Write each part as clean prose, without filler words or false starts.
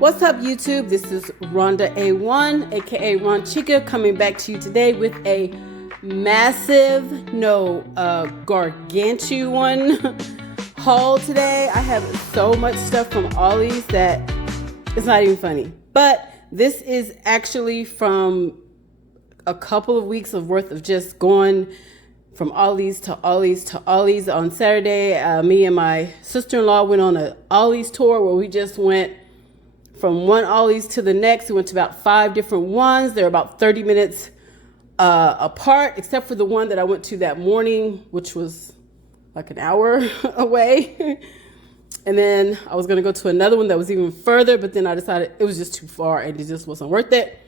What's up, YouTube? This is Rhonda A1, aka Ron Chica, coming back to you today with a massive, gargantuan haul today. I have so much stuff from Ollies that it's not even funny. But this is actually from a couple of weeks of worth of just going from Ollies to Ollies to Ollies. On Saturday, me and my sister-in-law went on an Ollies tour where we just went from one Ollies to the next. We went to about 5 different ones. They're about 30 minutes apart, except for the one that I went to that morning, which was like an hour away. And then I was going to go to another one that was even further, but then I decided it was just too far and it just wasn't worth it.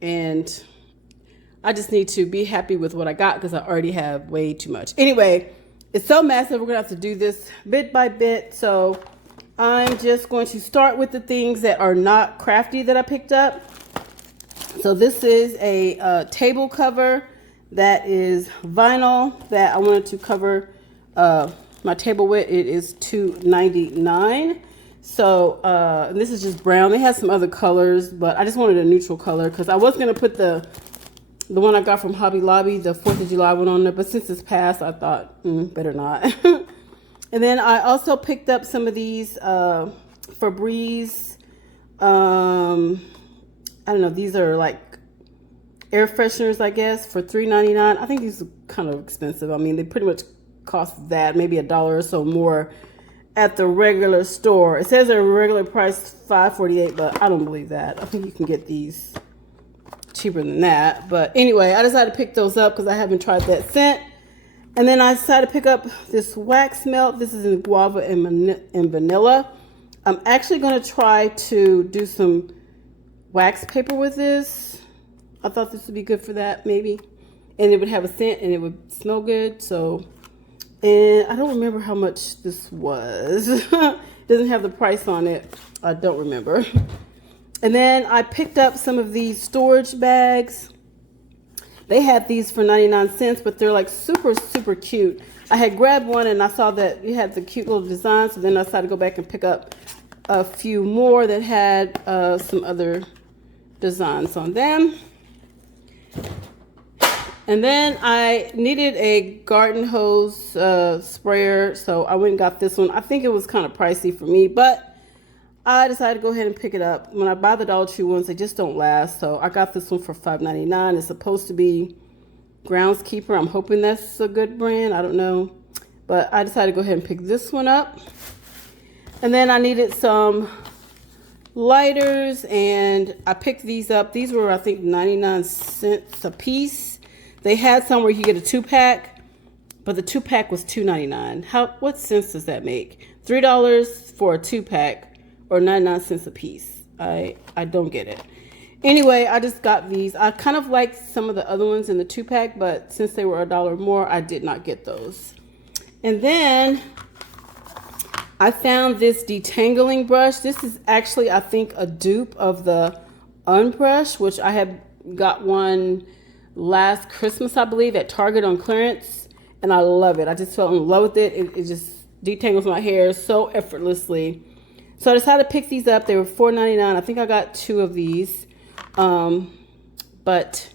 And I just need to be happy with what I got because I already have way too much. Anyway, it's so massive. We're going to have to do this bit by bit. So I'm just going to start with the things that are not crafty that I picked up. So this is a table cover that is vinyl that I wanted to cover my table with. It is $2.99. So this is just brown. They have some other colors, but I just wanted a neutral color because I was going to put the one I got from Hobby Lobby, the 4th of July one on there, but since it's passed, I thought, better not. And then I also picked up some of these Febreze, I don't know, these are like air fresheners, I guess, for $3.99. I think these are kind of expensive. I mean, they pretty much cost that, maybe $1 or so more at the regular store. It says they're regular price $5.48, but I don't believe that. I think you can get these cheaper than that. But anyway, I decided to pick those up because I haven't tried that scent. And then I decided to pick up this wax melt. This is in guava and vanilla. I'm actually going to try to do some wax paper with this. I thought this would be good for that, maybe. And it would have a scent and it would smell good. So, and I don't remember how much this was. It doesn't have the price on it. I don't remember. And then I picked up some of these storage bags. They had these for 99 cents, but they're like super, super cute. I had grabbed one and I saw that it had the cute little design. So then I decided to go back and pick up a few more that had some other designs on them. And then I needed a garden hose sprayer. So I went and got this one. I think it was kind of pricey for me, but I decided to go ahead and pick it up. When I buy the Dollar Tree ones, they just don't last. So I got this one for $5.99. It's supposed to be Groundskeeper. I'm hoping that's a good brand. I don't know. But I decided to go ahead and pick this one up. And then I needed some lighters, and I picked these up. These were, I think, 99 cents a piece. They had some where you get a 2-pack, but the 2-pack was $2.99. What sense does that make? $3 for a 2-pack. Or 99 cents a piece. I don't get it. Anyway, I just got these. I kind of liked some of the other ones in the 2-pack, but since they were $1 more, I did not get those. And then I found this detangling brush. This is actually, I think, a dupe of the Unbrush, which I had got one last Christmas, I believe, at Target on clearance. And I love it. I just fell in love with it. It just detangles my hair so effortlessly. So I decided to pick these up. They were $4.99. I think I got 2 of these. But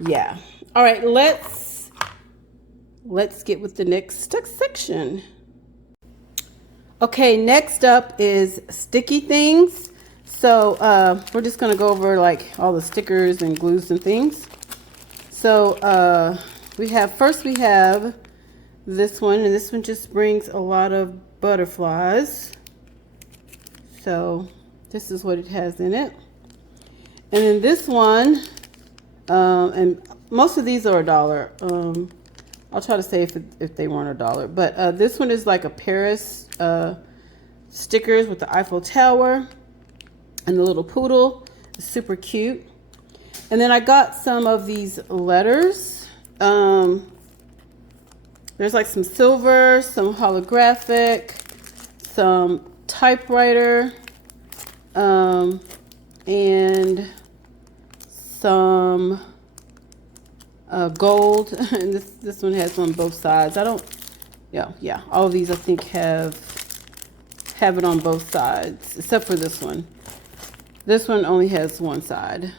yeah. All right, let's get with the next section. Okay, next up is sticky things. So we're just gonna go over like all the stickers and glues and things. So we have this one, and this one just brings a lot of butterflies. So this is what it has in it. And then this one, and most of these are $1. I'll try to say if they weren't $1. But this one is like a Paris stickers with the Eiffel Tower and the little poodle. It's super cute. And then I got some of these letters. There's like some silver, some holographic, some typewriter, and some gold. And this one has on both sides. Yeah, all of these I think have it on both sides, except for this one. This one only has one side.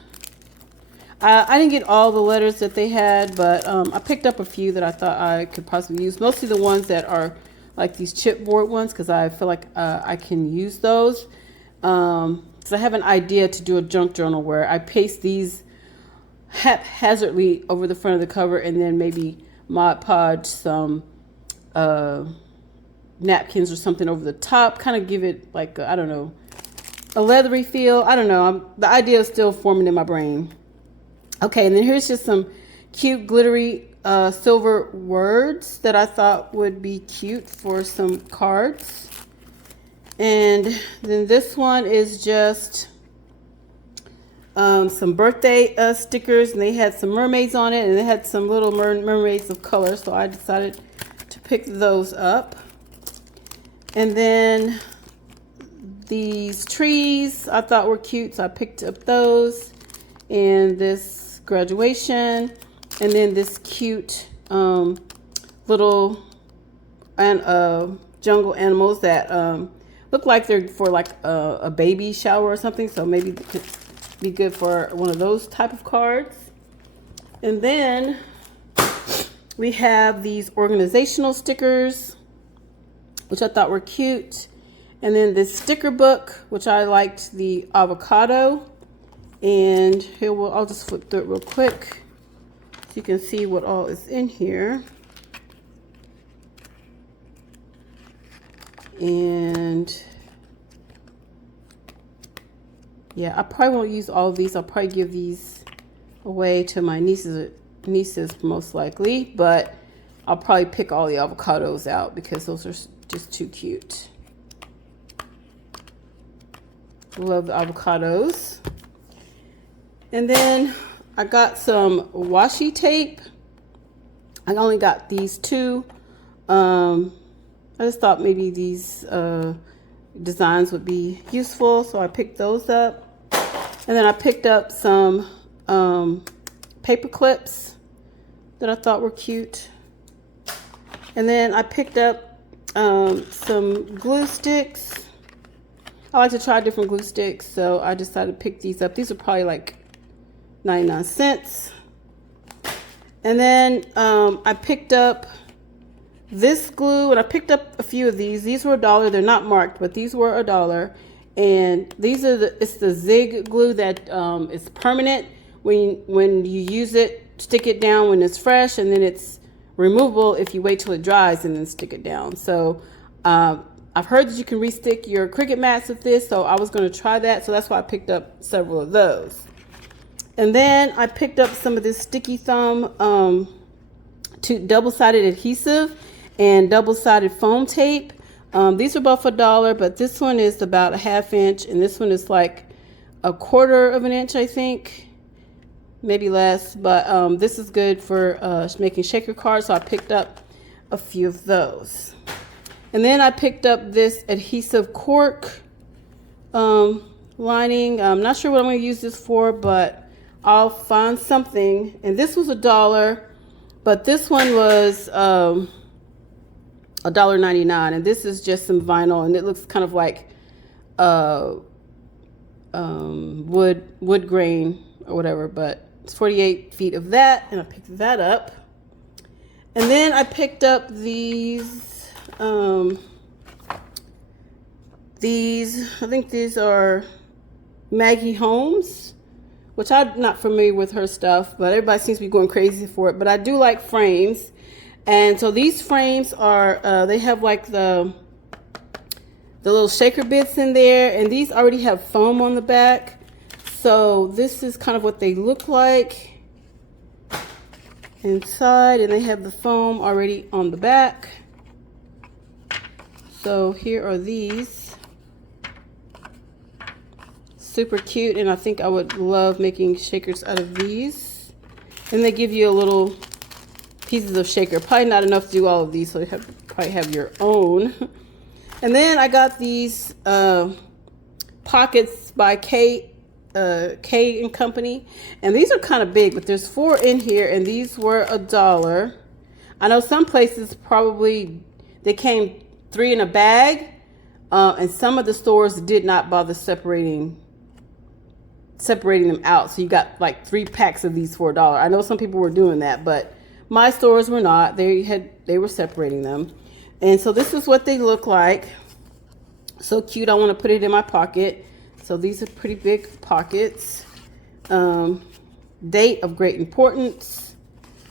I didn't get all the letters that they had, but I picked up a few that I thought I could possibly use. Mostly the ones that are like these chipboard ones, because I feel like I can use those. So I have an idea to do a junk journal where I paste these haphazardly over the front of the cover, and then maybe Mod Podge some napkins or something over the top, kind of give it like I don't know, a leathery feel. I don't know. The idea is still forming in my brain. Okay, and then here's just some cute glittery silver words that I thought would be cute for some cards. And then this one is just some birthday stickers, and they had some mermaids on it, and they had some little mermaids of color, so I decided to pick those up. And then these trees I thought were cute, so I picked up those, and this graduation, and then this cute little jungle animals that look like they're for like a baby shower or something, so maybe it could be good for one of those type of cards. And then we have these organizational stickers, which I thought were cute, and then this sticker book, which I liked the avocado. And here I'll just flip through it real quick so you can see what all is in here. And yeah, I probably won't use all of these. I'll probably give these away to my nieces most likely, but I'll probably pick all the avocados out because those are just too cute. Love the avocados. And then I got some washi tape. I only got these two. I just thought maybe these designs would be useful, so I picked those up. And then I picked up some paper clips that I thought were cute. And then I picked up some glue sticks. I like to try different glue sticks, so I decided to pick these up. These are probably like 99 cents. And then I picked up this glue, and I picked up a few of these. These were $1. They're not marked, but these were $1. And these are it's the zig glue that is permanent. When you use it, stick it down when it's fresh, and then it's removable if you wait till it dries and then stick it down. So I've heard that you can restick your Cricut mats with this, so I was going to try that. So that's why I picked up several of those. And then I picked up some of this sticky thumb double-sided adhesive and double-sided foam tape. These are both $1, but this one is about a ½ inch, and this one is like a quarter of an inch, I think, maybe less. But this is good for making shaker cards, so I picked up a few of those. And then I picked up this adhesive cork lining. I'm not sure what I'm going to use this for, but I'll find something. And this was $1, but this one was $1.99, and this is just some vinyl, and it looks kind of like wood grain or whatever, but it's 48 feet of that, and I picked that up. And then I picked up these I think these are Maggie Holmes, which I'm not familiar with her stuff, but everybody seems to be going crazy for it. But I do like frames. And so these frames are, they have like the little shaker bits in there, and these already have foam on the back. So this is kind of what they look like inside, and they have the foam already on the back. So here are these. Super cute, and I think I would love making shakers out of these. And they give you a little pieces of shaker. Probably not enough to do all of these, so you probably have your own. And then I got these pockets by K and Company, and these are kind of big, but there's 4 in here, and these were $1. I know some places probably they came 3 in a bag, and some of the stores did not bother separating separating them out. So you got like 3 packs of these for $1. I know some people were doing that, but my stores were not. They were separating them. And so this is what they look like. So cute. I want to put it in my pocket. So these are pretty big pockets. Date of great importance.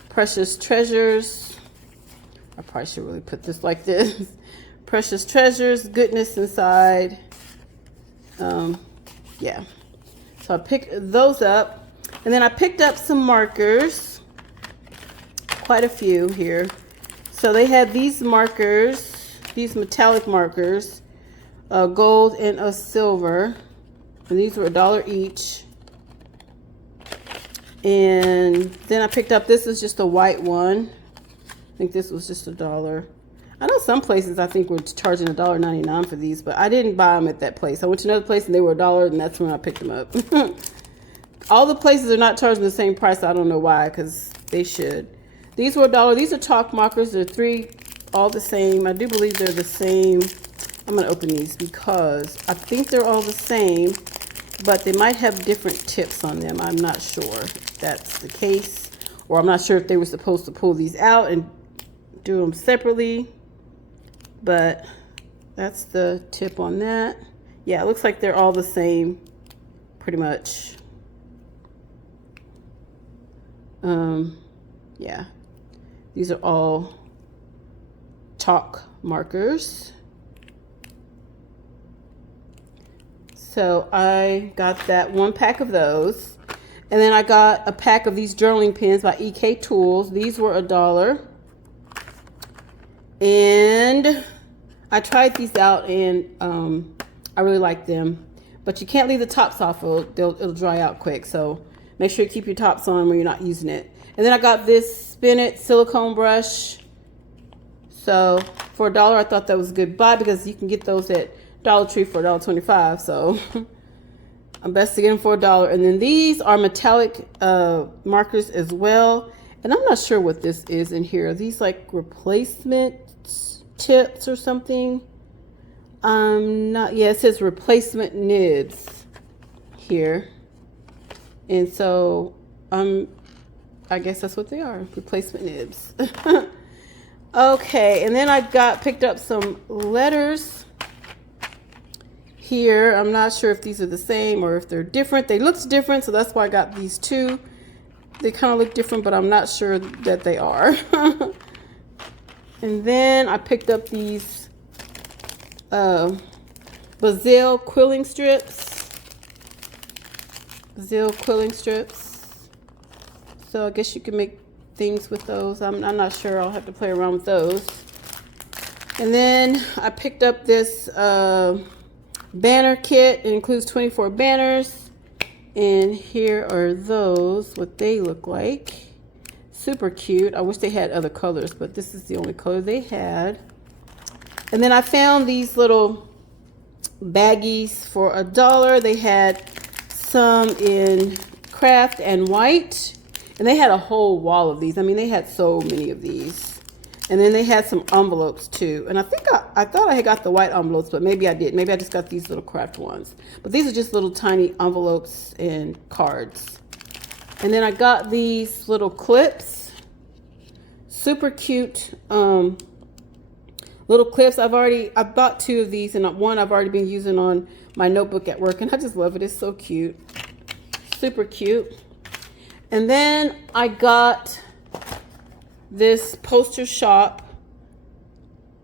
Precious treasures. I probably should really put this like this. Precious treasures. Goodness inside. Yeah. So I picked those up. And then I picked up some markers. Quite a few here. So they had these markers. These metallic markers. Gold and a silver. And these were $1 each. And then I picked up, this is just a white one. I think this was just $1. I know some places I think were charging $1.99 for these, but I didn't buy them at that place. I went to another place and they were $1, and that's when I picked them up. All the places are not charging the same price. I don't know why, because they should. These were $1. These are chalk markers. They're 3, all the same. I do believe they're the same. I'm going to open these because I think they're all the same, but they might have different tips on them. I'm not sure if that's the case, or I'm not sure if they were supposed to pull these out and do them separately, but that's the tip on that. Yeah, it looks like they're all the same, pretty much. Yeah, these are all chalk markers. So I got that 1 pack of those. And then I got a pack of these journaling pens by EK Tools. These were $1. And I tried these out, and I really like them. But you can't leave the tops off. It'll dry out quick. So make sure you keep your tops on when you're not using it. And then I got this Spin It silicone brush. So for $1, I thought that was a good buy because you can get those at Dollar Tree for $1.25, so I'm best to get them for $1. And then these are metallic markers as well, and I'm not sure what this is in here. Are these like replacement tips or something? Not. Yeah, it says replacement nibs here, and so I guess that's what they are, replacement nibs. Okay, and then I picked up some letters. Here, I'm not sure if these are the same or if they're different. They look different, so that's why I got these 2. They kind of look different, but I'm not sure that they are. And then I picked up these Basil quilling strips. Basil quilling strips. So I guess you can make things with those. I'm not sure. I'll have to play around with those. And then I picked up this banner kit. It includes 24 banners, and here are those, what they look like. Super cute. I wish they had other colors, but this is the only color they had. And then I found these little baggies for $1. They had some in craft and white, and they had a whole wall of these. I mean, they had so many of these. And then they had some envelopes too. And I think I thought I had got the white envelopes, but maybe I did. Maybe I just got these little craft ones. But these are just little tiny envelopes and cards. And then I got these little clips. Super cute little clips. I bought 2 of these, and one I've already been using on my notebook at work, and I just love it. It's so cute. Super cute. And then I got this Poster Shop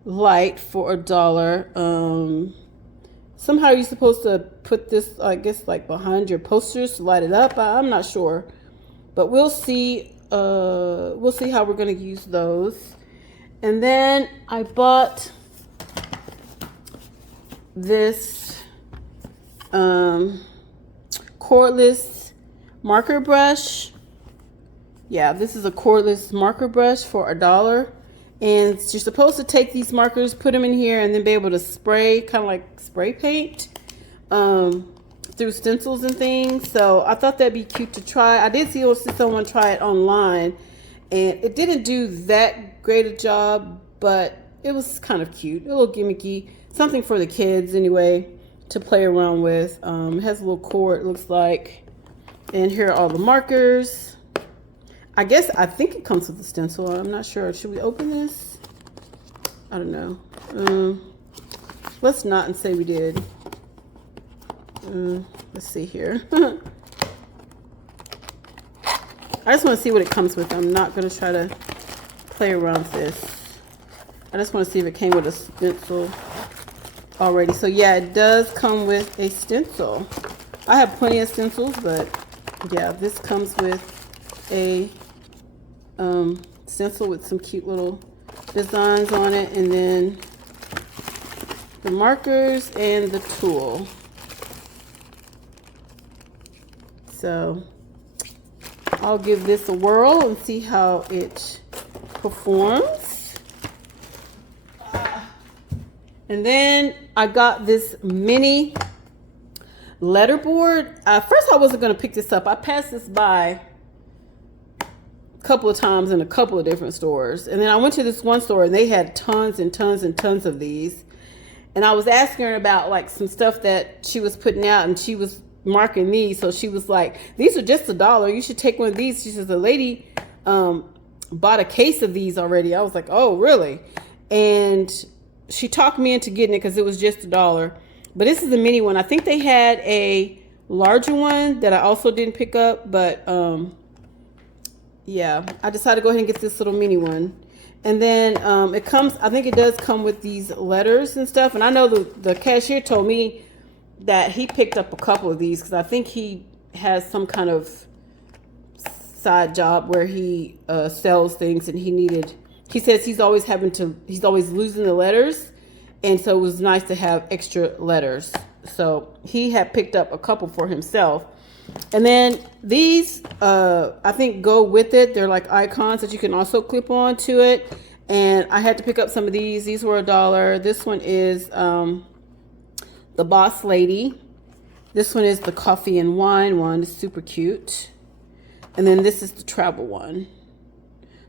light for $1. Somehow you're supposed to put this, I guess, like behind your posters to light it up. I'm not sure, but we'll see. We'll see how we're going to use those. And then I bought this cordless marker brush. Yeah, this is a cordless marker brush for $1. And you're supposed to take these markers, put them in here, and then be able to spray, kind of like spray paint through stencils and things. So I thought that'd be cute to try. I did see someone try it online, and it didn't do that great a job, but it was kind of cute, a little gimmicky, something for the kids anyway to play around with. It has a little cord, it looks like. And here are all the markers. I think it comes with a stencil. I'm not sure. Should we open this? I don't know. Let's not and say we did. Let's see here. I just want to see what it comes with. I'm not going to try to play around with this. I just want to see if it came with a stencil already. So yeah, it does come with a stencil. I have plenty of stencils, but yeah, this comes with a stencil with some cute little designs on it, and then the markers and the tool. So I'll give this a whirl and see how it performs. And then I got this mini letterboard. First I wasn't going to pick this up. I passed this by a couple of times in a couple of different stores. And then I went to this one store and they had tons and tons and tons of these. And I was asking her about like some stuff that she was putting out, and she was marking these. So she was like, these are just $1. You should take one of these. She says, the lady bought a case of these already. I was like, oh, really? And she talked me into getting it because it was just $1. But this is the mini one. I think they had a larger one that I also didn't pick up. But yeah, I decided to go ahead and get this little mini one. And then it comes, I think it does come with these letters and stuff. And I know the cashier told me that he picked up a couple of these because I think he has some kind of side job where he sells things, and he says he's always losing the letters, and so it was nice to have extra letters. So he had picked up a couple for himself. And then these I think go with it. They're like icons that you can also clip on to it. And I had to pick up some of these. These were $1. This one is the Boss Lady. This one is the Coffee and Wine one. It's super cute. And then this is the travel one.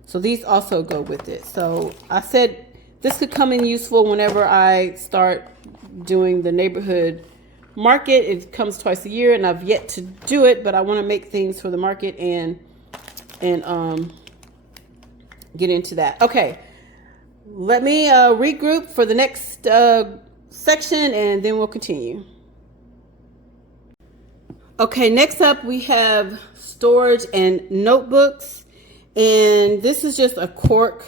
So these also go with it. So I said this could come in useful whenever I start doing the neighborhood market. It comes twice a year and I've yet to do it, but I want to make things for the market and get into that. Okay, let me regroup for the next section and then we'll continue. Okay, next up we have storage and notebooks, and this is just a cork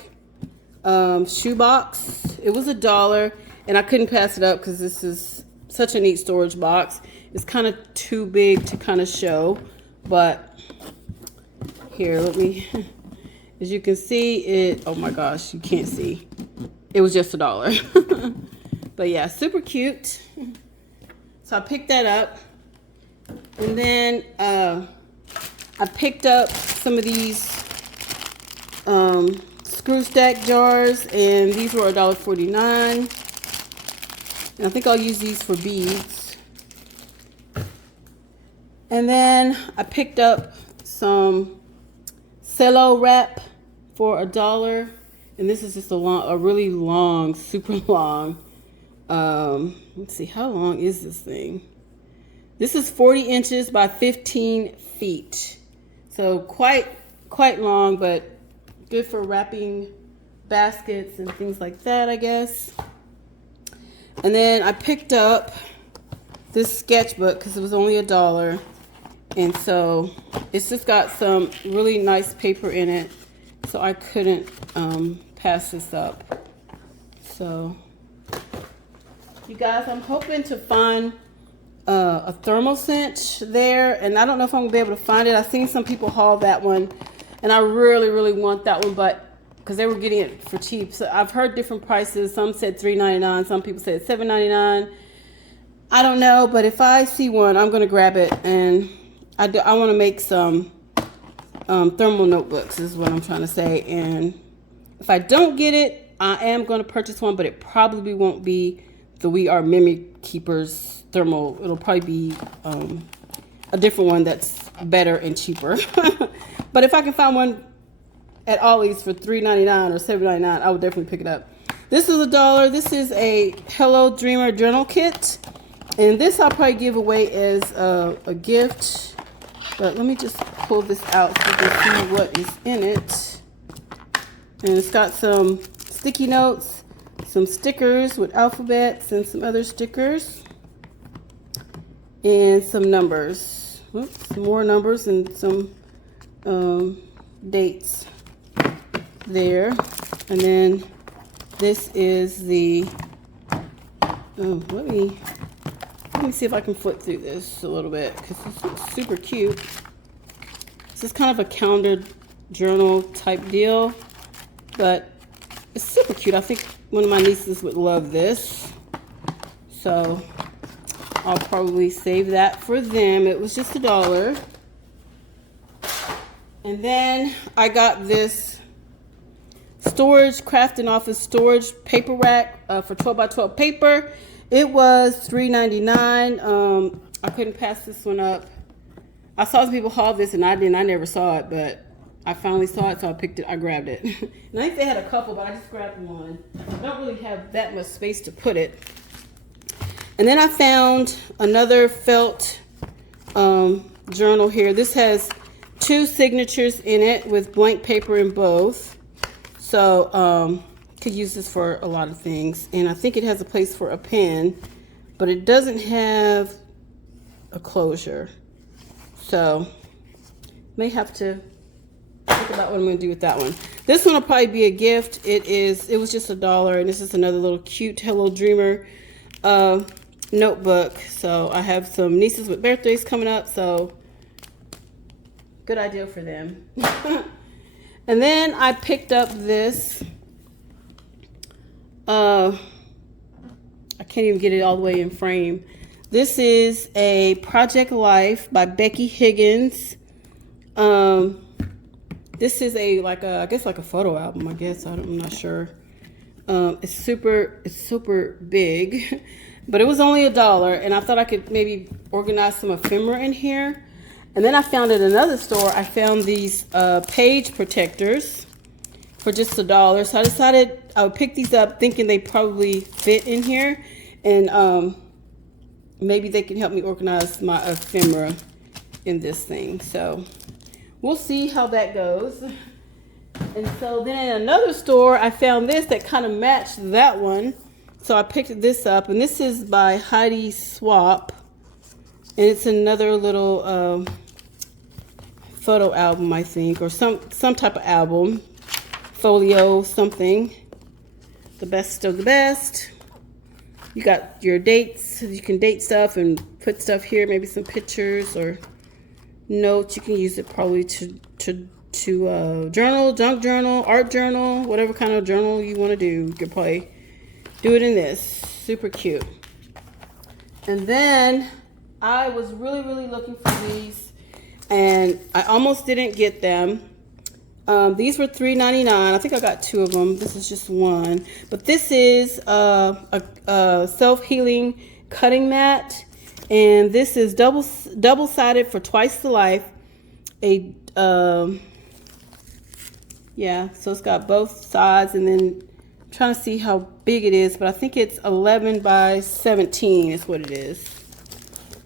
shoebox. It was $1 and I couldn't pass it up because this is such a neat storage box. It's kind of too big to kind of show, but here, let me, as you can see it, oh my gosh, you can't see. It was just $1. But yeah, super cute. So I picked that up. And then I picked up some of these screw stack jars, and these were $1.49. And I think I'll use these for beads. And then I picked up some cello wrap for $1. And this is just a really long, super long. Let's see, how long is this thing? This is 40 inches by 15 feet. So quite long, but good for wrapping baskets and things like that, I guess. And then I picked up this sketchbook because it was only $1. And so it's just got some really nice paper in it. So I couldn't pass this up. So you guys, I'm hoping to find a thermal cinch there, and I don't know if I'm gonna be able to find it. I've seen some people haul that one, and I really want that one, but because they were getting it for cheap. So I've heard different prices. Some said $3.99, some people said $7.99. I don't know, but if I see one, I'm gonna grab it, and I want to make some thermal notebooks is what I'm trying to say. And if I don't get it, I am going to purchase one, but it probably won't be the We Are Memory Keepers thermal. It'll probably be a different one that's better and cheaper. But if I can find one at Ollies for $3.99 or $7.99, I would definitely pick it up. This is $1. This is a Hello Dreamer journal kit, and this I'll probably give away as a gift. But let me just pull this out so you can see what is in it. And it's got some sticky notes, some stickers with alphabets and some other stickers, and some numbers. Oops, some more numbers and some dates there. And then this is the, let me see if I can flip through this a little bit because this looks super cute. This is kind of a calendar journal type deal, but it's super cute. I think one of my nieces would love this, so I'll probably save that for them. It was just $1. And then I got this storage, craft and office storage paper rack for 12 by 12 paper. It was $3.99. I couldn't pass this one up. I saw some people haul this and I didn't. I never saw it, but I finally saw it, so I picked it. I grabbed it. And I think they had a couple, but I just grabbed one. I don't really have that much space to put it. And then I found another felt journal here. This has 2 signatures in it with blank paper in both. So could use this for a lot of things. And I think it has a place for a pen, but it doesn't have a closure. So may have to think about what I'm going to do with that one. This one will probably be a gift. It was just $1, and this is another little cute Hello Dreamer notebook. So I have some nieces with birthdays coming up, so good idea for them. And then I picked up this, I can't even get it all the way in frame. This is a Project Life by Becky Higgins. This is I guess like a photo album, I guess. I'm not sure. It's super big, but it was only $1, and I thought I could maybe organize some ephemera in here. And then I found at another store, I found these page protectors for just $1. So I decided I would pick these up thinking they probably fit in here, and maybe they can help me organize my ephemera in this thing. So we'll see how that goes. And so then in another store, I found this that kind of matched that one. So I picked this up, and this is by Heidi Swap. And it's another little photo album, I think, or some type of album, folio, something. The best of the best. You got your dates. You can date stuff and put stuff here, maybe some pictures or notes. You can use it probably to journal, junk journal, art journal, whatever kind of journal you want to do. You can probably do it in this. Super cute. And then I was really looking for these, and I almost didn't get them. These were $3.99. I think I got 2 of them. This is just one. But this is a self-healing cutting mat, and this is double-sided for twice the life. Yeah, so it's got both sides, and then I'm trying to see how big it is, but I think it's 11 by 17 is what it is.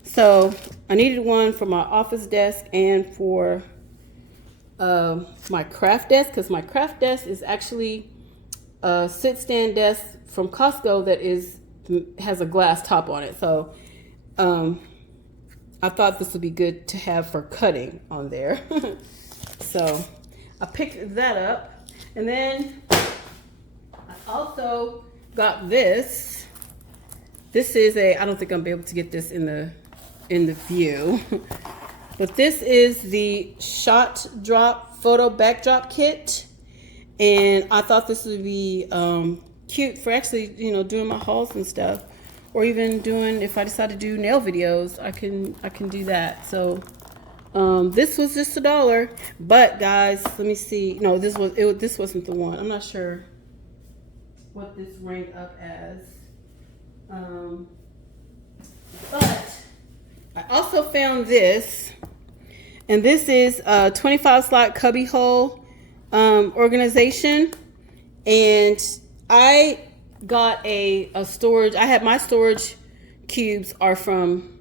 So I needed one for my office desk and for my craft desk, because my craft desk is actually a sit-stand desk from Costco that has a glass top on it. So I thought this would be good to have for cutting on there. So I picked that up, and then I also got this. This is I don't think I'm gonna be able to get this in the view. But this is the Shot Drop Photo Backdrop Kit. And I thought this would be cute for actually, doing my hauls and stuff. Or even doing, if I decide to do nail videos, I can do that. So this was just $1. But guys, let me see. No, this wasn't the one. I'm not sure what this ranked up as. But I also found this, and this is a 25 slot cubby hole organization, and I got a storage. I had my storage cubes are from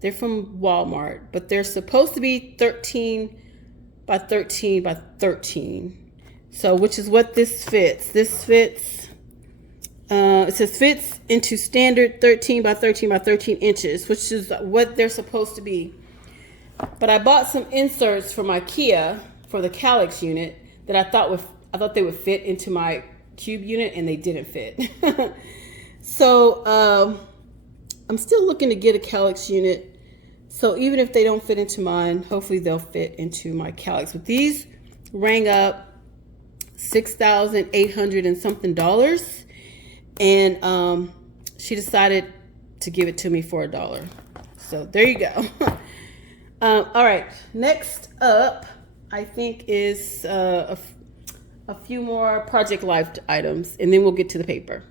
They're from Walmart, but they're supposed to be 13 by 13 by 13. So, which is what this fits. This fits, it says fits into standard 13 by 13 by 13 inches, which is what they're supposed to be. But I bought some inserts from IKEA for the calyx unit that I thought they would fit into my cube unit, and they didn't fit. So I'm still looking to get a calyx unit. So even if they don't fit into mine, hopefully they'll fit into my calyx. But these rang up $6,800 and something, and she decided to give it to me for $1. So there you go. All right, next up, I think is a few more Project Life items, and then we'll get to the paper.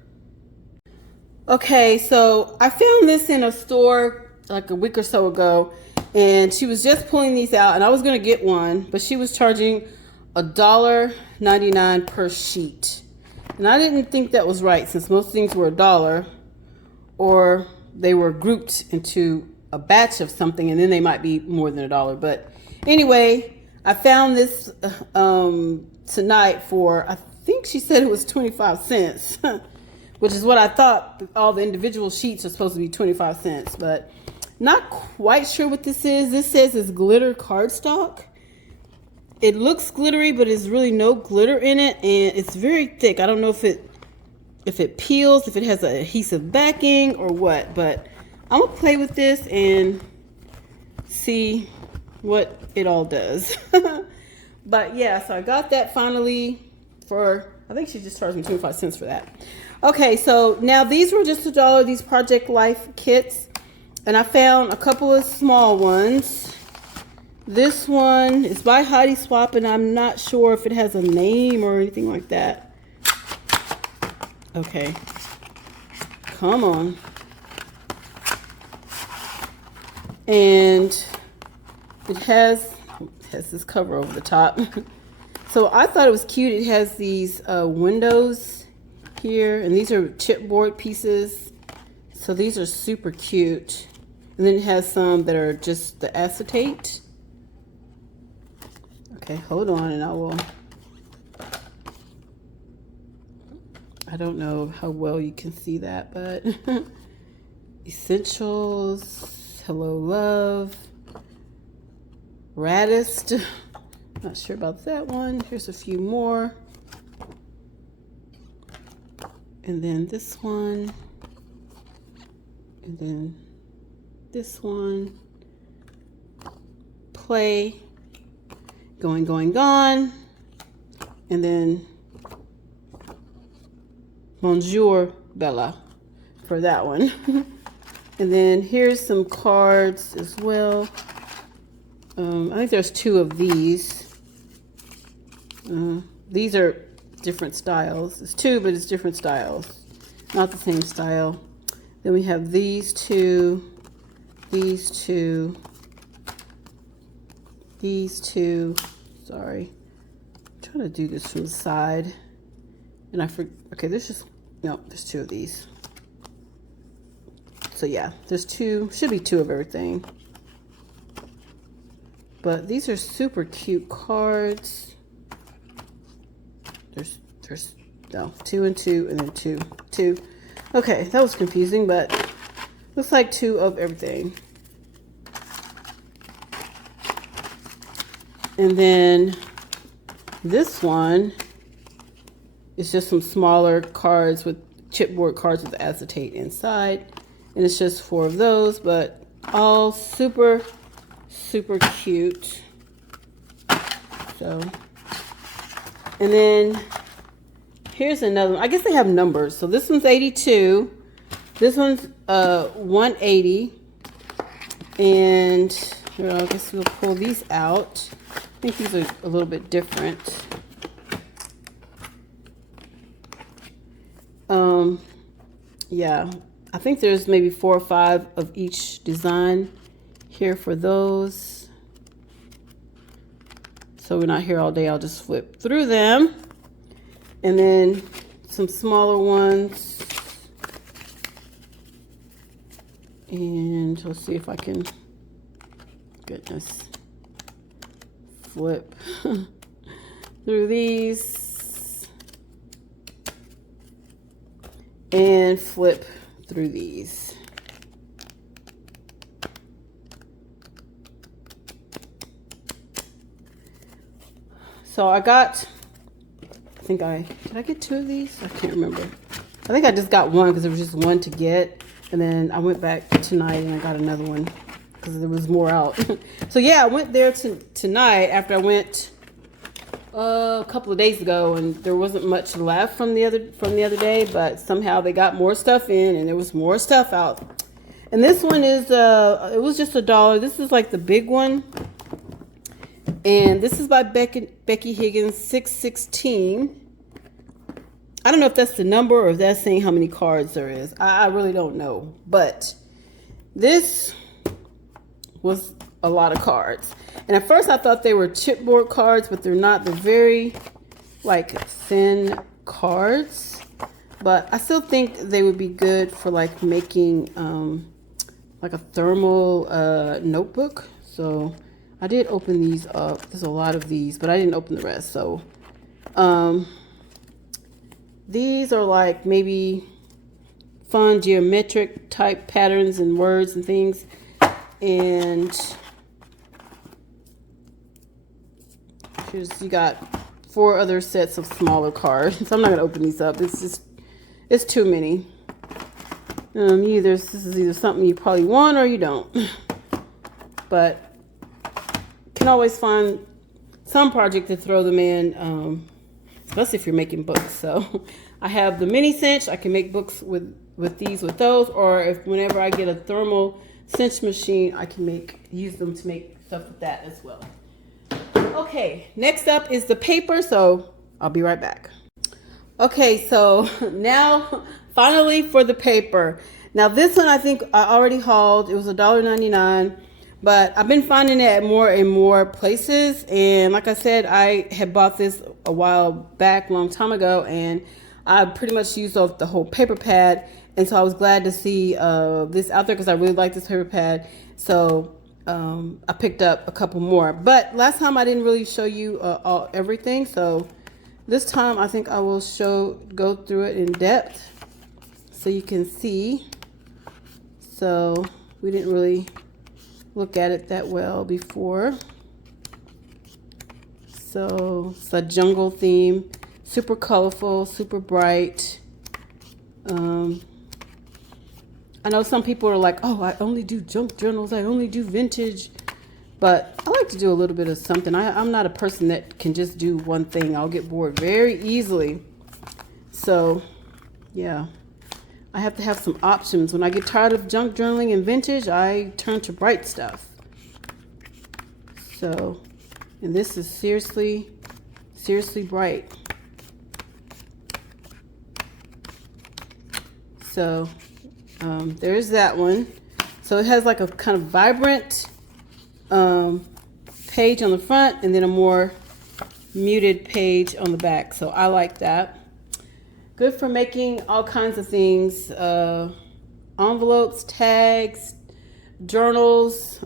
Okay, so I found this in a store like a week or so ago, and she was just pulling these out, and I was gonna get one, but she was charging $1.99 per sheet, and I didn't think that was right, since most things were $1, or they were grouped into a batch of something, and then they might be more than $1. But anyway, I found this tonight for, I think she said it was 25 cents, which is what I thought. All the individual sheets are supposed to be 25 cents, but not quite sure what this is. This says it's glitter cardstock. It looks glittery, but there's really no glitter in it, and it's very thick. I don't know if it peels, if it has an adhesive backing or what, but I'm gonna play with this and see what it all does. But yeah, so I got that finally for, I think she just charged me 25 cents for that. Okay, so now these were just $1, these Project Life kits, and I found a couple of small ones. This one is by Heidi Swap, and I'm not sure if it has a name or anything like that. Okay, come on. And it has this cover over the top. So I thought it was cute. It has these windows here, and these are chipboard pieces. So these are super cute. And then it has some that are just the acetate. Okay, hold on, and I don't know how well you can see that, but Essentials, Hello Love, Raddest, not sure about that one. Here's a few more. And then this one, and then this one, Play, Going, Going, Gone, and then Bonjour Bella for that one. And then here's some cards as well. I think there's 2 of these. These are different styles. It's 2, but it's different styles. Not the same style. Then we have these 2, these 2, these 2. Sorry. I'm trying to do this from the side. And I forgot. Okay, there's 2 of these. So yeah, there's 2, should be 2 of everything. But these are super cute cards. There's 2 and 2, and then 2. Okay, that was confusing, but looks like 2 of everything. And then this one is just some smaller cards with chipboard cards with acetate inside. And it's just 4 of those, but all super, super cute. So, and then here's another one. I guess they have numbers. So this one's 82. This one's 180. And here, I guess we'll pull these out. I think these are a little bit different. Yeah, I think there's maybe 4 or 5 of each design here for those. So we're not here all day. I'll just flip through them. And then some smaller ones. And let's see if I can, goodness, flip through these and flip through these. So I got, did I get 2 of these? I can't remember. I think I just got one because there was just one to get. And then I went back tonight and I got another one because there was more out. So yeah, I went there tonight after I went a couple of days ago, and there wasn't much left from the other day, but somehow they got more stuff in and there was more stuff out. And this one is it was just $1. This is like the big one. And this is by Becky Higgins 616. I don't know if that's the number or if that's saying how many cards there is. I really don't know. But this was a lot of cards. And at first I thought they were chipboard cards, but they're not. They're very like thin cards. But I still think they would be good for like making like a thermal notebook. So I did open these up. There's a lot of these, but I didn't open the rest. So these are like maybe fun geometric type patterns and words and things. And here's, you got 4 other sets of smaller cards. So I'm not going to open these up. It's too many. This is either something you probably want or you don't. But can always find some project to throw them in, especially if you're making books. So I have the mini cinch. I can make books with those, or if whenever I get a thermal cinch machine, I can use them to make stuff with that as well. Okay, next up is the paper, so I'll be right back. Okay, so now finally for the paper. Now this one I think I already hauled. It was $1.99. But I've been finding it at more and more places. And like I said, I had bought this a while back, a long time ago. And I pretty much used up the whole paper pad. And so I was glad to see this out there because I really like this paper pad. So I picked up a couple more. But last time I didn't really show you everything. So this time I think I will go through it in depth so you can see. So we didn't really look at it that well before. So it's a jungle theme, super colorful, super bright. I know some people are like, oh, I only do junk journals, I only do vintage, but I like to do a little bit of something. I'm not a person that can just do one thing. I'll get bored very easily. So yeah, I have to have some options. When I get tired of junk journaling and vintage, I turn to bright stuff. So, and this is seriously bright. So, there's that one. So it has like a kind of vibrant page on the front and then a more muted page on the back. So I like that. Good for making all kinds of things, envelopes, tags, journals.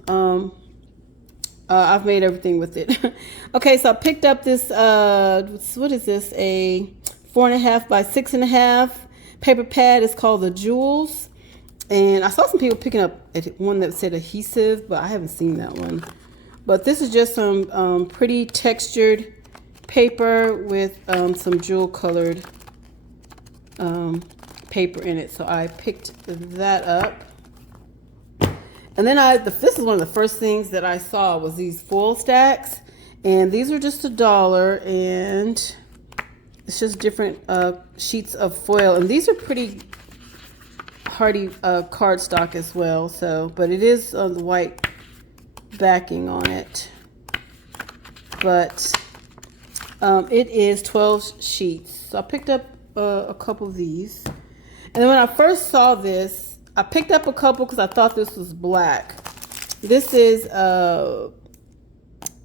I've made everything with it. Okay, so I picked up this, what is this? A 4.5 by 6.5 paper pad. It's called the Jewels. And I saw some people picking up one that said adhesive, but I haven't seen that one. But this is just some pretty textured paper with some jewel colored paper in it. So I picked that up. And then this is one of the first things that I saw was these foil stacks. And these are just $1, and it's just different sheets of foil. And these are pretty hardy cardstock as well. So, but it is the white backing on it. But it is 12 sheets. So I picked up a couple of these. And then when I first saw this, I picked up a couple because I thought this was black. This is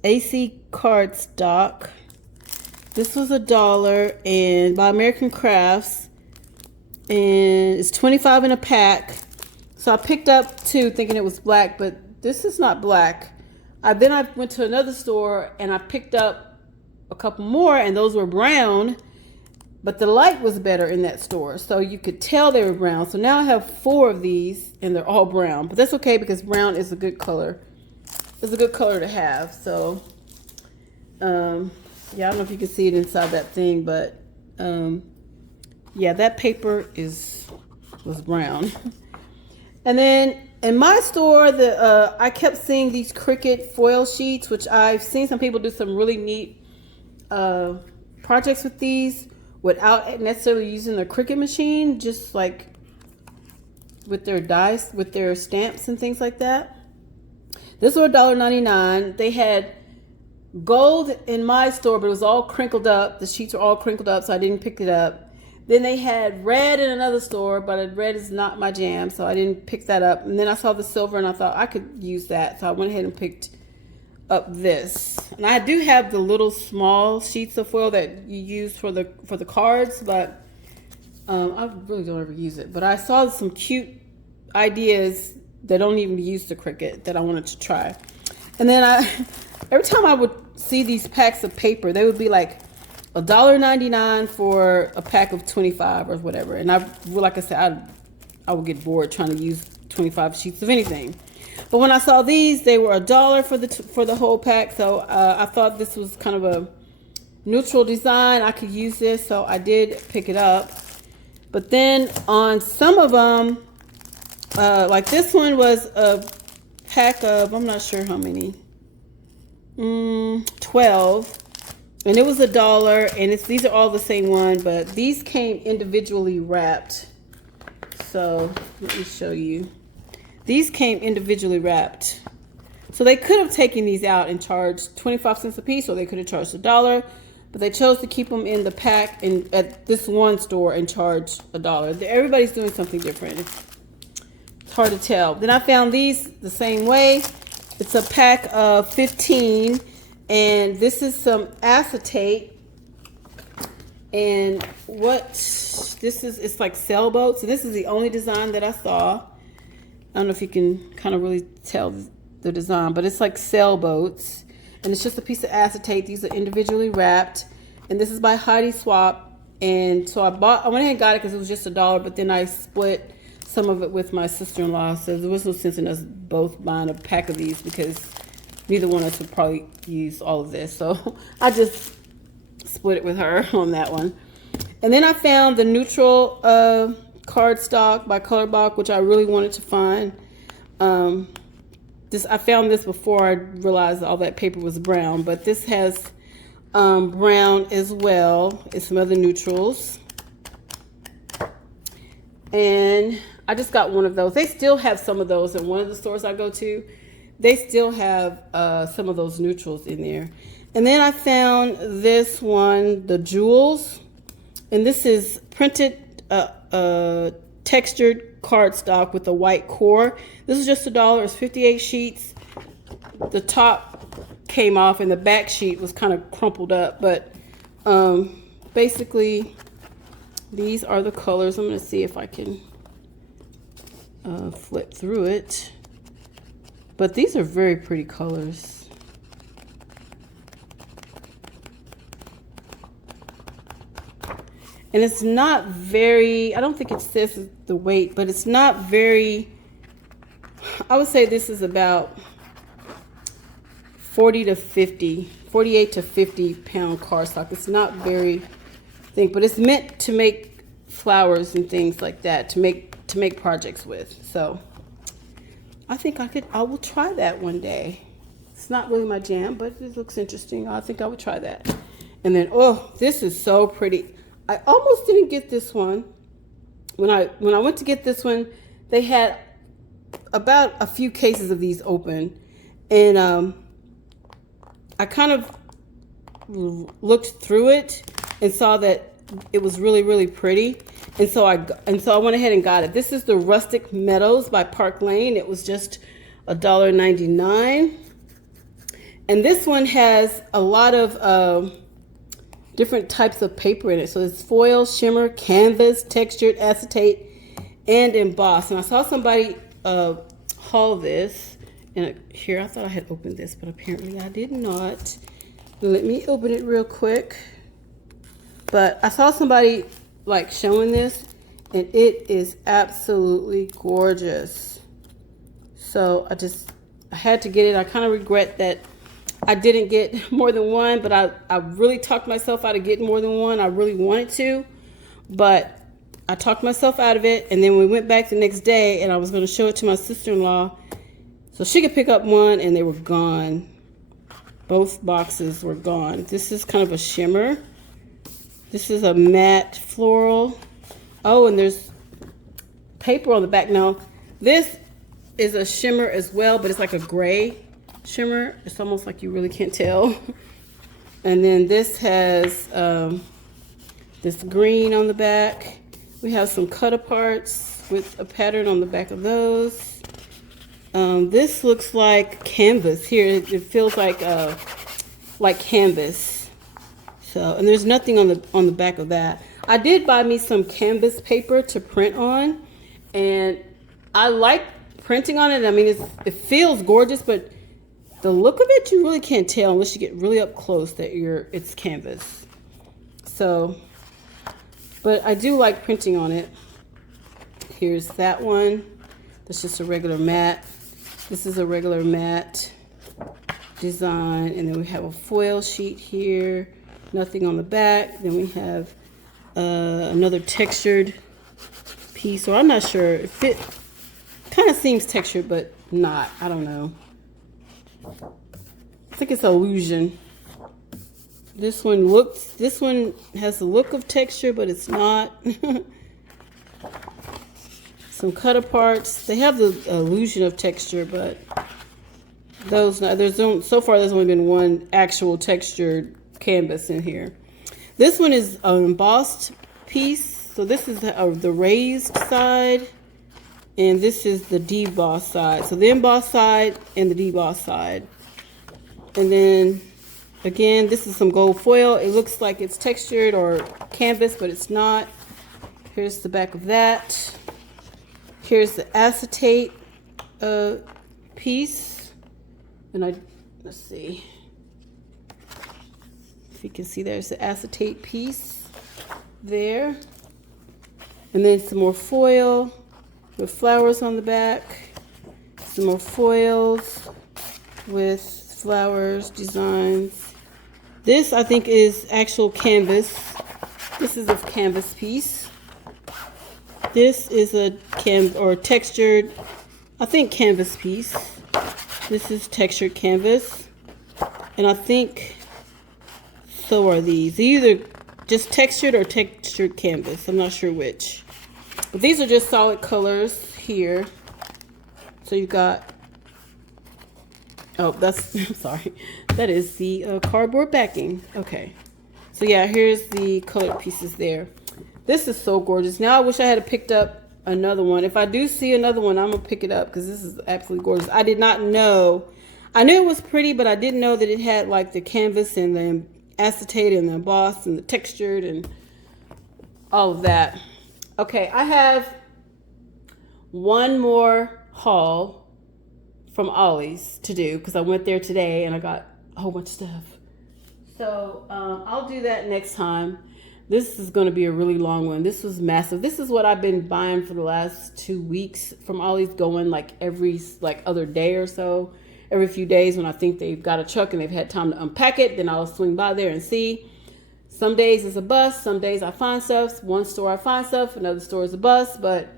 AC cardstock. This was $1 and by American Crafts, and it's 25 in a pack. So I picked up two thinking it was black, but this is not black. Then I went to another store and I picked up a couple more, and those were brown, but the light was better in that store, so you could tell they were brown. So now I have 4 of these and they're all brown, but that's okay because brown is a good color. It's a good color to have. So yeah, I don't know if you can see it inside that thing, but yeah, that paper was brown. And then in my store, I kept seeing these Cricut foil sheets, which I've seen some people do some really neat projects with these without necessarily using the Cricut machine, just like with their dies, with their stamps and things like that. This was $1.99. They had gold in my store, but it was all crinkled up. The sheets were all crinkled up, so I didn't pick it up. Then they had red in another store, but red is not my jam, so I didn't pick that up. And then I saw the silver and I thought I could use that, so I went ahead and picked up this. And I do have the little small sheets of foil that you use for the cards, but I really don't ever use it. But I saw some cute ideas that don't even use the Cricut that I wanted to try. And then every time I would see these packs of paper, they would be like $1.99 for a pack of 25 or whatever. And like I said, I would get bored trying to use 25 sheets of anything. But when I saw these, they were $1 for the whole pack. So I thought this was kind of a neutral design. I could use this, so I did pick it up. But then on some of them, like this one was a pack of, I'm not sure how many, 12, and it was $1, and these are all the same one, but these came individually wrapped. So let me show you. These came individually wrapped. So they could have taken these out and charged 25 cents a piece, or they could have charged $1, but they chose to keep them in the pack and at this one store and charge $1. Everybody's doing something different. It's hard to tell. Then I found these the same way. It's a pack of 15, and this is some acetate. And what this is, it's like sailboats. So this is the only design that I saw. I don't know if you can kind of really tell the design, but it's like sailboats, and it's just a piece of acetate. These are individually wrapped, and this is by Heidi Swap. And so I went ahead and got it because it was just $1, but then I split some of it with my sister-in-law, so there was no sense in us both buying a pack of these because neither one of us would probably use all of this. So I just split it with her on that one. And then I found the neutral cardstock by Colorblock, which I really wanted to find. I found this before I realized all that paper was brown, but this has brown as well as some other neutrals. And I just got one of those. They still have some of those in one of the stores I go to. They still have some of those neutrals in there. And then I found this one, the Jewels. And this is printed textured cardstock with a white core. This is just $1. It's 58 sheets. The top came off and the back sheet was kind of crumpled up. But basically, these are the colors. I'm going to see if I can flip through it. But these are very pretty colors. And it's not very, I don't think it says the weight, but it's not very, I would say this is about 48 to 50 pound cardstock. It's not very thick, but it's meant to make flowers and things like that, to make projects with. So I think I will try that one day. It's not really my jam, but it looks interesting. I think I would try that. And then, oh, this is so pretty. I almost didn't get this one. When I went to get this one, they had about a few cases of these open, and I kind of looked through it and saw that it was really, really pretty, and so I went ahead and got it. This is the Rustic Meadows by Park Lane. It was just $1.99, and this one has a lot of different types of paper in it. So it's foil, shimmer, canvas, textured, acetate, and embossed. And I saw somebody haul this. And here, I thought I had opened this, but apparently I did not. Let me open it real quick. But I saw somebody like showing this, and it is absolutely gorgeous. So I had to get it. I kind of regret that I didn't get more than one, but I really talked myself out of getting more than one. I really wanted to, but I talked myself out of it. And then we went back the next day, and I was going to show it to my sister-in-law so she could pick up one, and they were gone. Both boxes were gone. This is kind of a shimmer. This is a matte floral. Oh, and there's paper on the back. Now, this is a shimmer as well, but it's like a gray shimmer. It's almost like you really can't tell. And then this has this green on the back. We have some cut aparts with a pattern on the back of those. This looks like canvas. Here, it feels like canvas. So, and there's nothing on the back of that. I did buy me some canvas paper to print on, and I like printing on it. I mean, it feels gorgeous, but the look of it, you really can't tell unless you get really up close that it's canvas. So, but I do like printing on it. Here's that one. That's just a regular matte. This is a regular matte design, and then we have a foil sheet here. Nothing on the back. Then we have another textured piece, or I'm not sure if it kind of seems textured, but not. I don't know. I think it's illusion. This one has the look of texture, but it's not. Some cut aparts. They have the illusion of texture, but those not. So far there's only been one actual textured canvas in here. This one is an embossed piece. So this is the raised side, and this is the debossed side. So the embossed side and the debossed side. And then again, this is some gold foil. It looks like it's textured or canvas, but it's not. Here's the back of that. Here's the acetate piece. And let's see if you can see, there's the acetate piece there. And then some more foil with flowers on the back. Some more foils with flowers, designs. This, I think, is actual canvas. This is a canvas piece. This is a textured, I think, canvas piece. This is textured canvas. And I think so are these. Either just textured or textured canvas. I'm not sure which. But these are just solid colors here. So you've got, oh, that's, I'm sorry. That is the cardboard backing. Okay. So yeah, here's the colored pieces there. This is so gorgeous. Now I wish I had picked up another one. If I do see another one, I'm going to pick it up because this is absolutely gorgeous. I did not know. I knew it was pretty, but I didn't know that it had like the canvas and the acetate and the embossed and the textured and all of that. Okay, I have one more haul from Ollie's to do because I went there today and I got a whole bunch of stuff. So I'll do that next time. This is going to be a really long one. This was massive. This is what I've been buying for the last 2 weeks from Ollie's, going like every other day or so. Every few days when I think they've got a truck and they've had time to unpack it, then I'll swing by there and see. Some days it's a bust. Some days I find stuff. One store I find stuff. Another store is a bust. But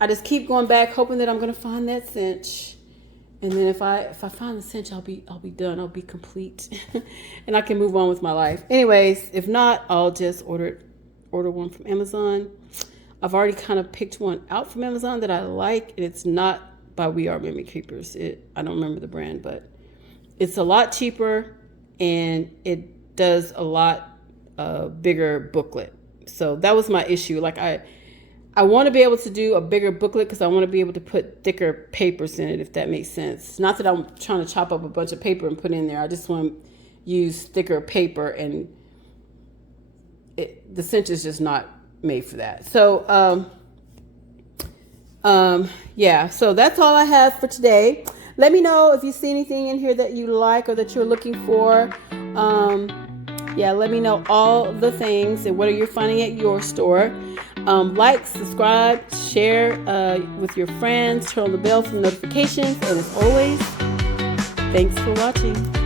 I just keep going back, hoping that I'm going to find that cinch. And then if I find the cinch, I'll be done. I'll be complete, and I can move on with my life. Anyways, if not, I'll just order one from Amazon. I've already kind of picked one out from Amazon that I like, and it's not by We Are Memory Keepers. I don't remember the brand, but it's a lot cheaper, and it does a lot bigger booklet. So that was my issue. Like I want to be able to do a bigger booklet because I want to be able to put thicker papers in it, if that makes sense. Not that I'm trying to chop up a bunch of paper and put in there. I just want to use thicker paper, and the cinch is just not made for that. So Yeah, so that's all I have for today. Let me know if you see anything in here that you like or that you're looking for. Yeah, let me know all the things and what are you finding at your store. Like, subscribe, share with your friends, turn on the bell for notifications, and as always, thanks for watching.